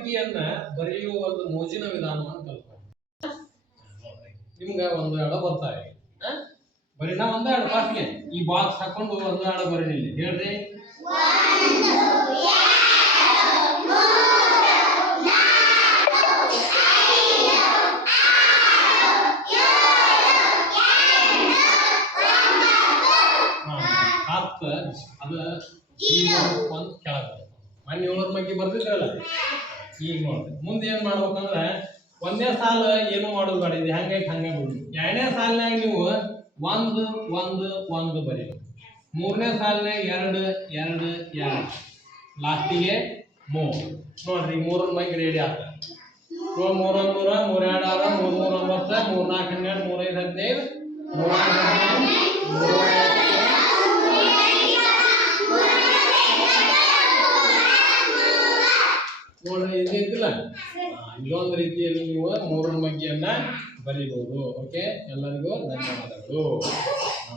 ಮಗ್ಗಿಯನ್ನ ಬರೆಯುವ ಒಂದು ಮೋಜಿನ ವಿಧಾನವನ್ನು ಕಲ್ತ್ಕೊಂಡು ನಿಮ್ಗೆ ಒಂದು ಎಡ ಬರ್ತಾರೆ ಬರೀ ಒಂದ ಎರಡು ಫಾಸ್ಟ್ಗೆ ಈ ಬಾಕ್ಸ್ ಹಾಕೊಂಡು ಒಂದು ಎರಡು ಬರೀ ಹೇಳ್ರಿ. ಅದ ಒಂದು ಕೆಳಗೆ ಮನೆ 7 ಮಗ್ಗಿ ಬರ್ದಿದ್ರಲ್ಲ. ಈಗ ನೋಡ್ರಿ ಮುಂದೆ ಏನ್ ಮಾಡ್ಬೇಕಂದ್ರೆ ಒಂದೇ ಸಾಲ ಏನು ಮಾಡೋದು ಬೇಡ, ಇದು ಹೆಂಗೈತೆ ಹಂಗೆ ಬಿಡ್ರಿ. ಎರಡನೇ ಸಾಲಿನಾಗ ನೀವು ಒಂದು ಒಂದು ಒಂದು ಬರೀಬೇಕು, ಮೂರನೇ ಸಾಲಿನಾಗ ಎರಡು ಎರಡು ಎರಡು, ಲಾಸ್ಟಿಗೆ 3 ನೋಡ್ರಿ. 3 ಮಗ್ಗಿ ರೆಡಿ ಆಗ್ತದೆ. 3 3 3 3 2 6 3 3 9 3 4 12 3 5 15 3 6 ನೋಡ್ರಿ ಇದೈತಿಲ್ಲ. ಇದೊಂದು ರೀತಿಯಲ್ಲಿ ನೀವು 3 ಮಗ್ಗಿಯನ್ನ ಬರೀಬಹುದು. ಓಕೆ, ಎಲ್ಲರಿಗೂ ಧನ್ಯವಾದಗಳು.